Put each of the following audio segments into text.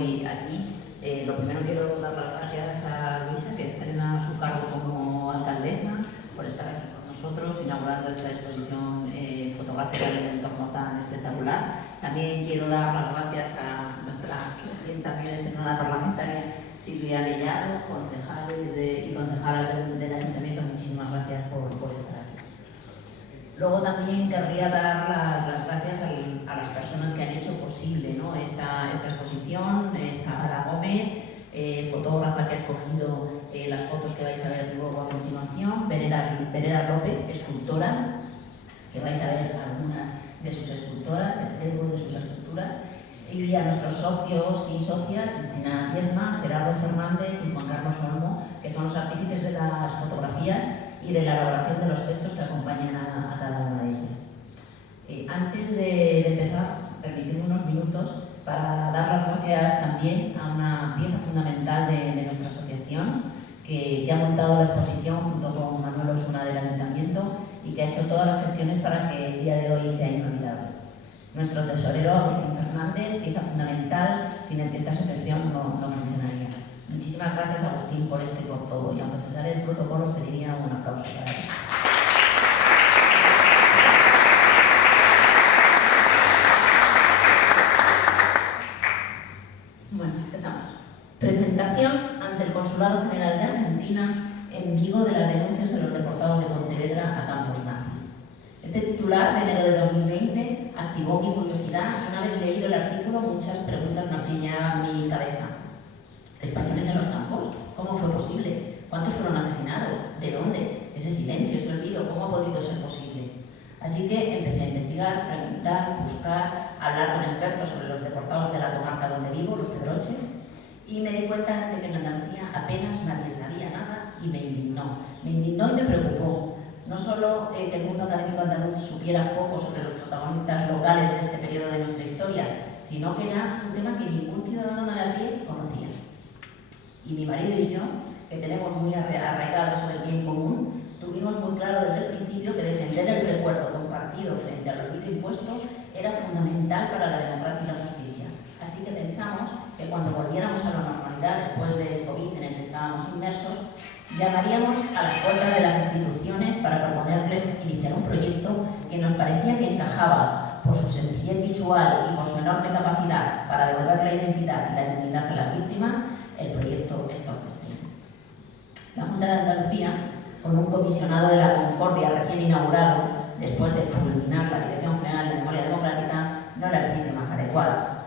hoy aquí. Lo primero quiero dar las gracias a Luisa, que estrena su cargo como alcaldesa, por estar aquí con nosotros inaugurando esta exposición fotográfica en un entorno tan espectacular. También quiero dar las gracias a nuestra también estrenada parlamentaria Silvia Bellado, concejala del Ayuntamiento. Muchísimas gracias por estar aquí. Luego también querría dar las gracias a las personas que han hecho posible, ¿no?, esta exposición. Zahara Gómez, fotógrafa, que ha escogido las fotos que vais a ver luego a continuación. Vereda López, escultora, que vais a ver algunas de sus esculturas, y a nuestros socios y socias, Cristina Viedma, Gerardo Fernández y Juan Carlos Olmo, que son los artífices de las fotografías y de la elaboración de los textos que acompañan a cada una de ellas. Antes de empezar, permitidme unos minutos para dar las gracias también a una pieza fundamental de nuestra asociación, que ha montado la exposición junto con Manuel Osuna del Ayuntamiento y que ha hecho todas las gestiones para que el día de hoy sea inolvidable. Nuestro tesorero, Agustín Fernández, pieza fundamental, sin el que esta asociación no funcionaría. Muchísimas gracias, Agustín, por esto y por todo, y aunque se sale del protocolo, os pediría un aplauso para él. Bueno, empezamos. Presentación ante el Consulado General de Argentina en Vigo de las denuncias de los deportados de Pontevedra a campos nazis. Este titular de enero de 2020 activó mi curiosidad y una vez leído el artículo muchas preguntas martillaban mi cabeza. ¿Españoles en los campos? ¿Cómo fue posible? ¿Cuántos fueron asesinados? ¿De dónde? Ese silencio, ese olvido, ¿cómo ha podido ser posible? Así que empecé a investigar, preguntar, buscar, hablar con expertos sobre los deportados de la comarca donde vivo, los Pedroches, y me di cuenta de que en Andalucía apenas nadie sabía nada y me indignó. Me indignó y me preocupó. No solo que el mundo académico andaluz supiera poco sobre los protagonistas locales de este periodo de nuestra historia, sino que era un tema que ningún ciudadano de a pie conocía. Y mi marido y yo, que tenemos muy arraigado eso del bien común, tuvimos muy claro desde el principio que defender el recuerdo compartido frente al olvido impuesto era fundamental para la democracia y la justicia. Así que pensamos que cuando volviéramos a la normalidad después del COVID en el que estábamos inmersos, llamaríamos a las puertas de las instituciones para proponerles iniciar un proyecto que nos parecía que encajaba por su sencillez visual y por su enorme capacidad para devolver la identidad y la dignidad a las víctimas, el proyecto Stop Stream. La Junta de Andalucía, con un comisionado de la Concordia recién inaugurado, después de fulminar la Dirección General de Memoria Democrática, no era el sitio más adecuado.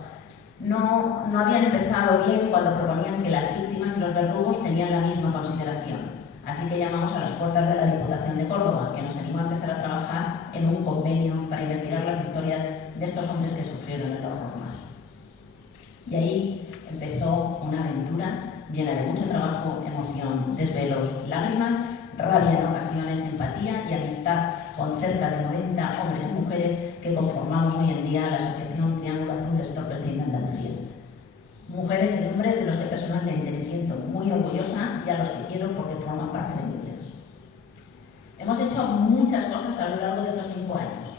No habían empezado bien cuando proponían que las víctimas y los verdugos tenían la misma consideración. Así que llamamos a las puertas de la Diputación de Córdoba, que nos animó a empezar a trabajar en un convenio para investigar las historias de estos hombres que sufrieron el horror más. Y ahí empezó una aventura llena de mucho trabajo, emoción, desvelos, lágrimas, rabia en ocasiones, empatía y amistad con cerca de 90 hombres y mujeres que conformamos hoy en día la Asociación Triángulo Azul Stop Stream de Andalucía. Mujeres y hombres de los que personalmente me siento muy orgullosa y a los que quiero porque forman parte de mi vida. Hemos hecho muchas cosas a lo largo de estos 5 años.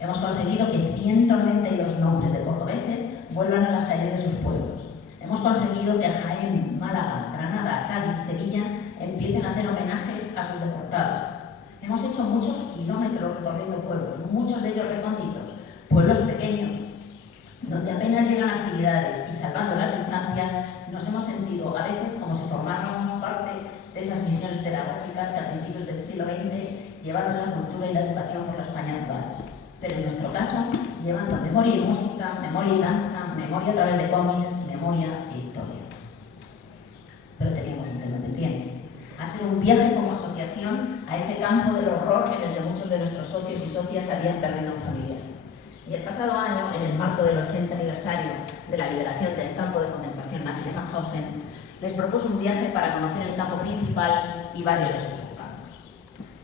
Hemos conseguido que 192 nombres de cordobeses vuelvan a las calles de sus pueblos. Hemos conseguido que Jaén, Málaga, Granada, Cádiz, Sevilla empiecen a hacer homenajes a sus deportados. Hemos hecho muchos kilómetros recorriendo pueblos, muchos de ellos recónditos, pueblos pequeños, donde apenas llegan actividades y salvando las distancias nos hemos sentido a veces como si formáramos parte de esas misiones pedagógicas que a principios del siglo XX llevaron la cultura y la educación por la España actual. Pero en nuestro caso, llevando memoria y música, memoria y danza, memoria a través de cómics, memoria e historia. Pero teníamos un tema pendiente. Hacer un viaje como asociación a ese campo del horror en el que muchos de nuestros socios y socias habían perdido un familiar. Y el pasado año, en el marco del 80 aniversario de la liberación del campo de concentración nazi de Mauthausen, les propuse un viaje para conocer el campo principal y varios de sus subcampos.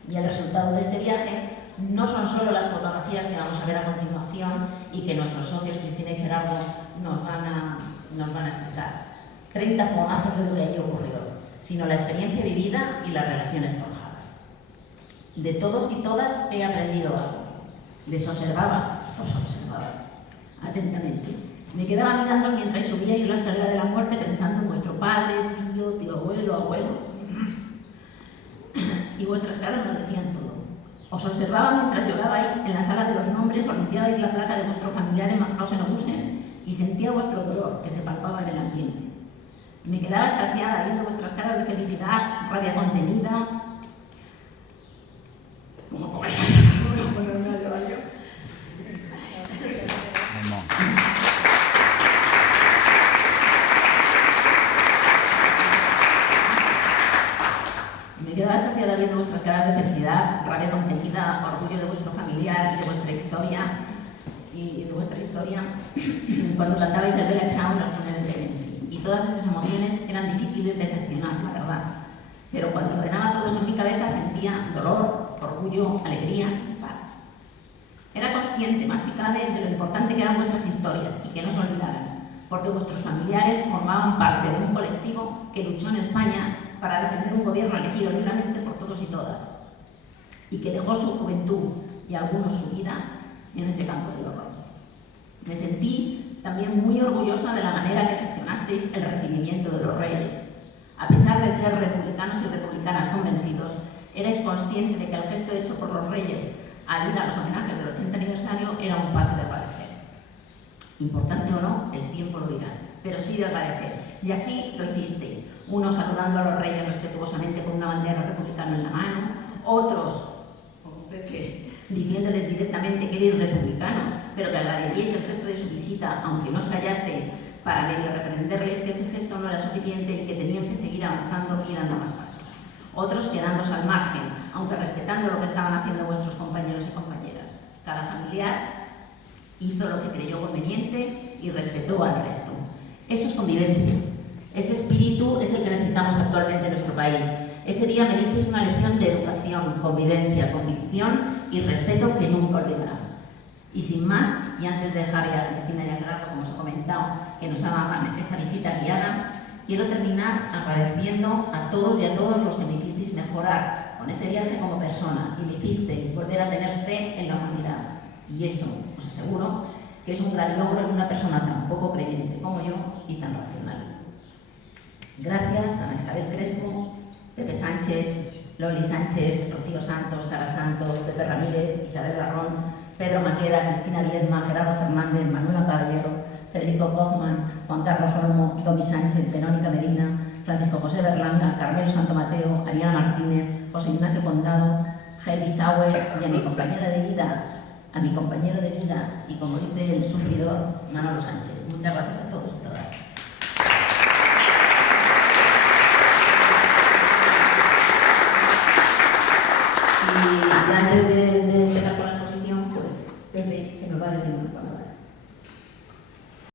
Y el resultado de este viaje no son solo las fotografías que vamos a ver a continuación y que nuestros socios Cristina y Gerardo nos van a explicar. 30 fogonazos de lo que allí ocurrió, sino la experiencia vivida y las relaciones forjadas. De todos y todas he aprendido algo. Les observaba, los observaba atentamente. Me quedaba mirando mientras subía yo la escalera de la padre, tío abuelo, abuelo. Y vuestras caras nos decían todo. Os observaba mientras llorabais en la sala de los nombres o limpiabais la placa de vuestro familiar en Mauthausen o Gusen y sentía vuestro dolor que se palpaba en el ambiente. Me quedaba extasiada viendo vuestras caras de felicidad, rabia contenida. ¿Cómo pongáis a ponerme a llorar yo? Me quedaba extasiada viendo vuestras caras de felicidad, rabia contenida, orgullo de vuestro familiar y de vuestra historia, cuando cantabais el Bella Ciao en los túneles de Menzi. Y todas esas emociones eran difíciles de gestionar, la verdad. Pero cuando ordenaba todo eso en mi cabeza sentía dolor, orgullo, alegría y paz. Era consciente, más si cabe, de lo importante que eran vuestras historias y que no se olvidaran, porque vuestros familiares formaban parte de un colectivo que luchó en España para defender un gobierno elegido libremente por todos y todas, y que dejó su juventud y algunos su vida en ese campo del horror. Me sentí también muy orgullosa de la manera que gestionasteis el recibimiento de los reyes. A pesar de ser republicanos y republicanas convencidos, erais conscientes de que el gesto hecho por los reyes al ir a los homenajes del 80 aniversario era un paso de agradecer. Importante o no, el tiempo lo dirá, pero sí de agradecer. Y así lo hicisteis, unos saludando a los reyes respetuosamente con una bandera republicana en la mano, otros, como Pepe, diciéndoles directamente que erais republicanos, pero que agradecíais el gesto de su visita, aunque no os callasteis, para medio reprenderles que ese gesto no era suficiente y que tenían que seguir avanzando y dando más pasos. Otros quedándose al margen, aunque respetando lo que estaban haciendo vuestros compañeros y compañeras. Cada familiar hizo lo que creyó conveniente y respetó al resto. Eso es convivencia. Ese espíritu es el que necesitamos actualmente en nuestro país. Ese día me disteis una lección de educación, convivencia, convicción y respeto que nunca olvidará. Y sin más, y antes de dejar ya a Cristina y a Gerardo, como os he comentado, que nos hagan esa visita guiada, quiero terminar agradeciendo a todos y a todos los que me hicisteis mejorar con ese viaje como persona y me hicisteis volver a tener fe en la humanidad. Y eso, os aseguro, que es un gran logro en una persona tan poco creyente como yo y tan racional. Gracias a Ana Isabel Crespo, Pepe Sánchez, Loli Sánchez, Rocío Santos, Sara Santos, Pepe Ramírez, Isabel Barrón, Pedro Maqueda, Cristina Viedma, Gerardo Fernández, Manuela Caballero, Federico Kaufmann, Juan Carlos Olmo, Domi Sánchez, Verónica Medina, Francisco José Berlanga, Carmelo Santomateo, Ariana Martínez, José Ignacio Condado, Heidi Sauer y a mi compañero de vida y, como dice el sufridor, Manolo Sánchez. Muchas gracias a todos y todas. Y antes de empezar con la exposición, pues Pepe, que nos va a decir unas palabras.